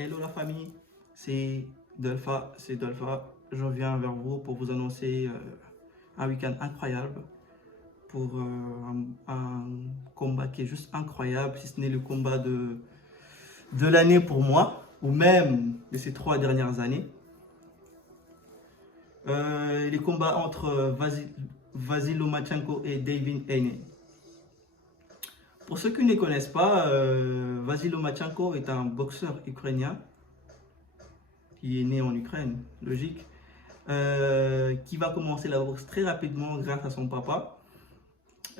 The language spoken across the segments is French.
Hello la famille, c'est Dolpha. Je viens vers vous pour vous annoncer un week-end incroyable pour un combat qui est juste incroyable, si ce n'est le combat de l'année pour moi, ou même de ces 3 dernières années. Les combats entre Vasyl Lomachenko et Devin Haney. Pour ceux qui ne connaissent pas, Vasyl Lomachenko est un boxeur ukrainien qui est né en Ukraine, logique, qui va commencer la boxe très rapidement grâce à son papa.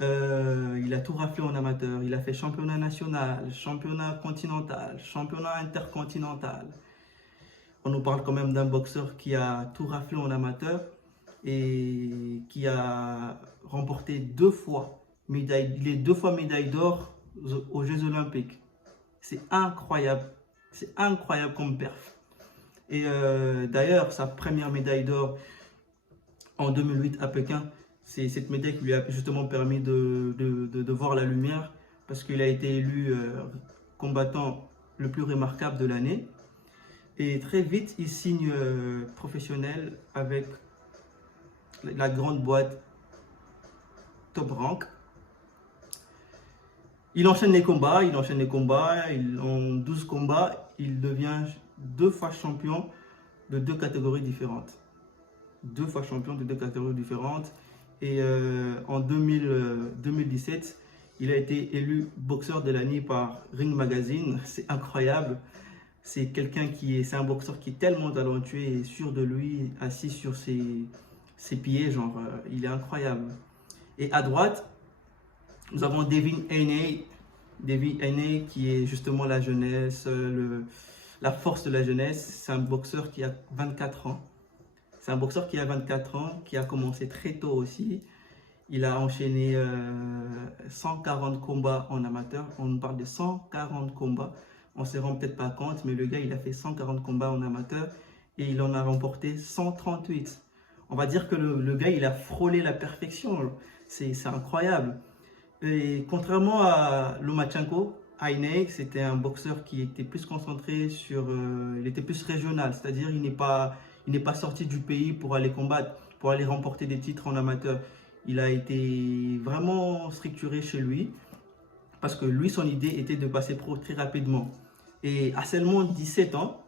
Il a tout raflé en amateur, il a fait championnat national, championnat continental, championnat intercontinental. On nous parle quand même d'un boxeur qui a tout raflé en amateur et qui a remporté il est 2 fois médaille d'or aux Jeux Olympiques. C'est incroyable comme perf. Et d'ailleurs, sa première médaille d'or en 2008 à Pékin, c'est cette médaille qui lui a justement permis de voir la lumière parce qu'il a été élu combattant le plus remarquable de l'année. Et très vite, il signe professionnel avec la grande boîte Top Rank. Il enchaîne les combats, en 12 combats, il devient 2 fois champion de 2 catégories différentes. 2 fois champion de 2 catégories différentes. Et en 2017, il a été élu boxeur de l'année par Ring Magazine. C'est incroyable. C'est un boxeur qui est tellement talentueux et sûr de lui, assis sur ses pieds, il est incroyable. Et à droite, nous avons Devin Haney. Devin Haney qui est justement la jeunesse, la force de la jeunesse. C'est un boxeur qui a 24 ans. C'est un boxeur qui a 24 ans, qui a commencé très tôt aussi. Il a enchaîné 140 combats en amateur. On parle de 140 combats. On ne se rend peut-être pas compte, mais le gars, il a fait 140 combats en amateur et il en a remporté 138. On va dire que le gars, il a frôlé la perfection. C'est incroyable. Et contrairement à Lomachenko, Haney, c'était un boxeur qui était plus concentré sur... il était plus régional, c'est-à-dire il n'est pas sorti du pays pour aller combattre, pour aller remporter des titres en amateur. Il a été vraiment structuré chez lui parce que lui, son idée était de passer pro très rapidement. Et à seulement 17 ans,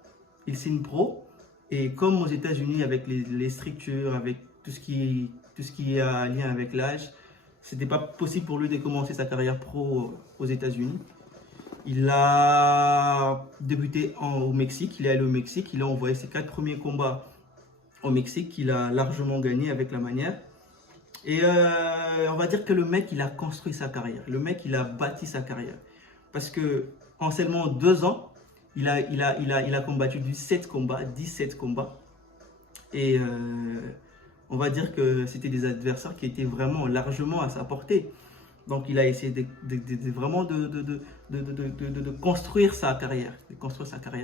il signe pro. Et comme aux États-Unis, avec les structures, avec tout ce qui est en lien avec l'âge, c'était pas possible pour lui de commencer sa carrière pro aux États-Unis. Il a débuté au Mexique, il est allé au Mexique, il a envoyé ses 4 premiers combats au Mexique, il a largement gagné avec la manière. Et on va dire que le mec, il a construit sa carrière, le mec, il a bâti sa carrière. Parce que en seulement 2 ans, il a combattu 17 combats. Et on va dire que c'était des adversaires qui étaient vraiment largement à sa portée. Donc il a essayé vraiment de construire sa carrière.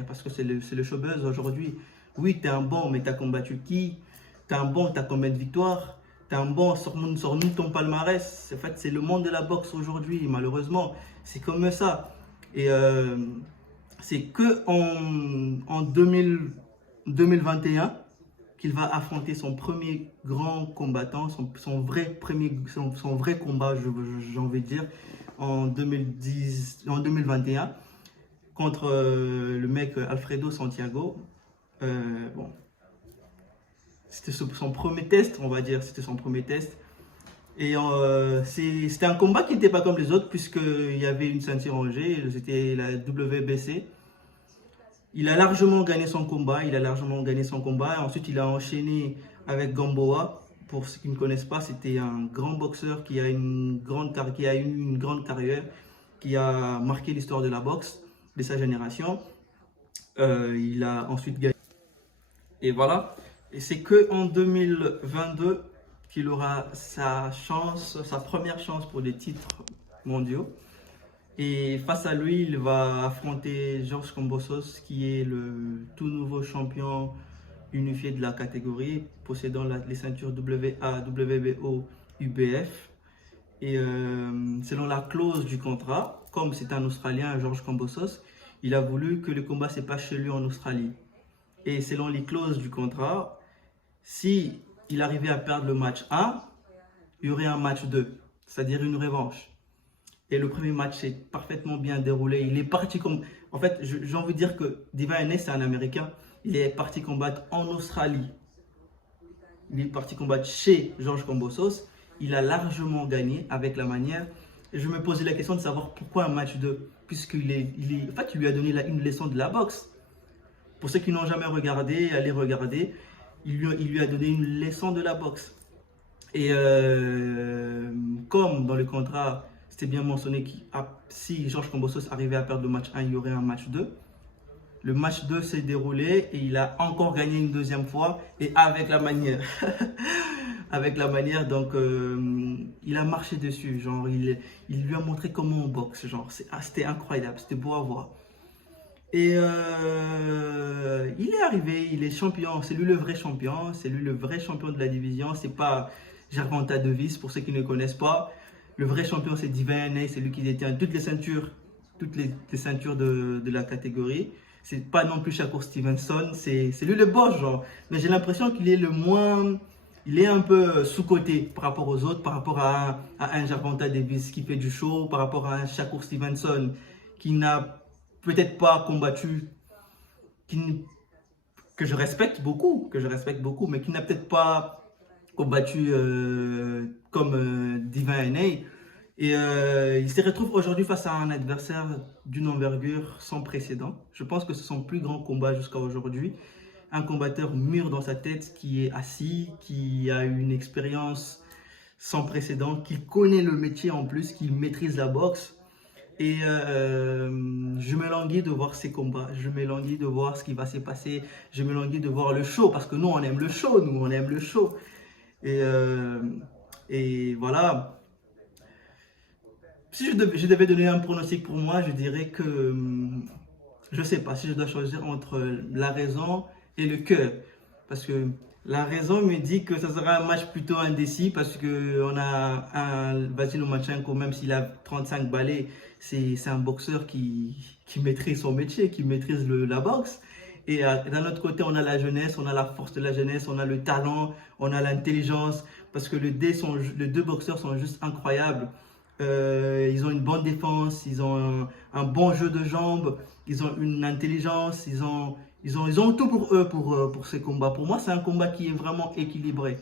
Parce que c'est le showbuzz aujourd'hui. Oui, t'es un bon, mais t'as combattu qui? T'es un bon, t'as combien de victoires? T'es un bon, sors-nous ton palmarès. En fait, c'est le monde de la boxe aujourd'hui, malheureusement. C'est comme ça. Et c'est que en 2021 qu'il va affronter son premier grand combattant, son vrai combat, j'ai envie de dire, en 2021 contre le mec Alfredo Santiago. Bon, c'était son premier test, on va dire, c'était son premier test. Et c'était un combat qui n'était pas comme les autres, puisqu'il y avait une ceinture en jeu, c'était la WBC. Il a largement gagné son combat, Ensuite, il a enchaîné avec Gamboa. Pour ceux qui ne connaissent pas, c'était un grand boxeur qui a eu une grande carrière, qui a marqué l'histoire de la boxe de sa génération. Il a ensuite gagné. Et voilà. Et c'est qu'en 2022 qu'il aura sa première chance pour des titres mondiaux. Et face à lui, il va affronter Georges Kambosos, qui est le tout nouveau champion unifié de la catégorie, possédant les ceintures WA, WBO, UBF. Et selon la clause du contrat, comme c'est un Australien, Georges Kambosos, Il a voulu que le combat se passe chez lui en Australie. Et selon les clauses du contrat, si il arrivait à perdre le match 1, il y aurait un match 2, c'est-à-dire une revanche. Et le premier match s'est parfaitement bien déroulé. Il est parti comme... En fait, j'ai envie de dire que Devin Haney, c'est un Américain. Il est parti combattre en Australie. Il est parti combattre chez Georges Kambosos. Il a largement gagné avec la manière. Et je me posais la question de savoir pourquoi un match 2. Puisqu'il en fait, il lui a donné une leçon de la boxe. Pour ceux qui n'ont jamais regardé, allez regarder. Il lui a donné une leçon de la boxe. Et comme dans le contrat, c'était bien mentionné que si Georges Kambosos arrivait à perdre le match 1, il y aurait un match 2. Le match 2 s'est déroulé et il a encore gagné une deuxième fois et avec la manière. Avec la manière, donc il a marché dessus. Genre, il lui a montré comment on boxe. Genre, c'était incroyable, c'était beau à voir. Et il est arrivé, il est champion, c'est lui le vrai champion, c'est lui le vrai champion de la division, c'est pas Gervonta Davis pour ceux qui ne connaissent pas. Le vrai champion c'est Devin Haney, c'est lui qui détient toutes les ceintures de la catégorie. C'est pas non plus Shakur Stevenson, c'est lui le boss genre. Mais j'ai l'impression qu'il est le moins, il est un peu sous-coté par rapport aux autres, par rapport à un Gervonta Davis qui fait du show, par rapport à un Shakur Stevenson qui n'a peut-être pas combattu, que je respecte beaucoup, mais qui n'a peut-être pas combattu comme Devin Haney. Et il se retrouve aujourd'hui face à un adversaire d'une envergure sans précédent. Je pense que c'est son plus grand combat jusqu'à aujourd'hui. Un combatteur mûr dans sa tête, qui est assis, qui a une expérience sans précédent, qui connaît le métier en plus, qui maîtrise la boxe. Et je me languis de voir ces combats, je me languis de voir ce qui va se passer, je me languis de voir le show, parce que nous on aime le show, Et voilà, si je devais donner un pronostic pour moi, je dirais que, je sais pas, si je dois choisir entre la raison et le cœur, parce que la raison me dit que ça sera un match plutôt indécis parce qu'on a un Vasyl Lomachenko, même s'il a 35 balais, c'est un boxeur qui maîtrise son métier, qui maîtrise la boxe. Et d'un autre côté, on a la jeunesse, on a la force de la jeunesse, on a le talent, on a l'intelligence. Parce que les deux boxeurs sont juste incroyables. Ils ont une bonne défense, ils ont un bon jeu de jambes, ils ont une intelligence, ils ont tout pour eux pour ces combats. Pour moi, c'est un combat qui est vraiment équilibré.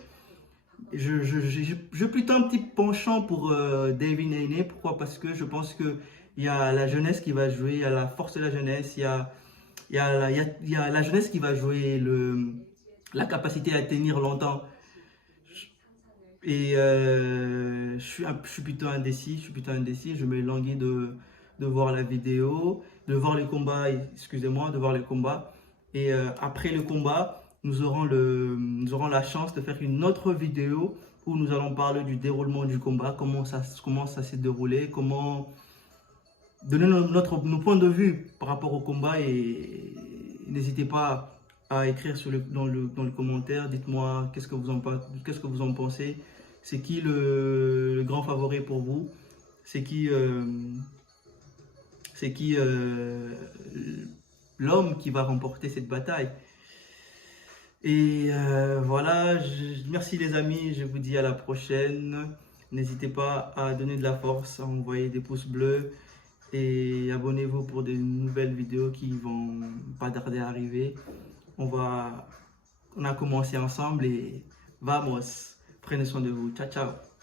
Je plutôt un petit penchant pour Devin Haney. Pourquoi? Parce que je pense qu'il y a la jeunesse qui va jouer, il y a la force de la jeunesse, il y a la jeunesse qui va jouer, la capacité à tenir longtemps. Et je suis plutôt indécis, je me languis de voir la vidéo, de voir les combats, excusez-moi, de voir les combats. Et après le combat, nous aurons la chance de faire une autre vidéo où nous allons parler du déroulement du combat, comment ça s'est déroulé, comment donner nos points de vue par rapport au combat. Et n'hésitez pas à écrire dans le commentaire, dites-moi qu'est-ce que vous en pensez. C'est qui le grand favori pour vous? C'est qui l'homme qui va remporter cette bataille? Et voilà, merci les amis, je vous dis à la prochaine. N'hésitez pas à donner de la force, à envoyer des pouces bleus et abonnez-vous pour de nouvelles vidéos qui vont pas tarder à arriver. On a commencé ensemble et vamos, prenez soin de vous. Ciao, ciao.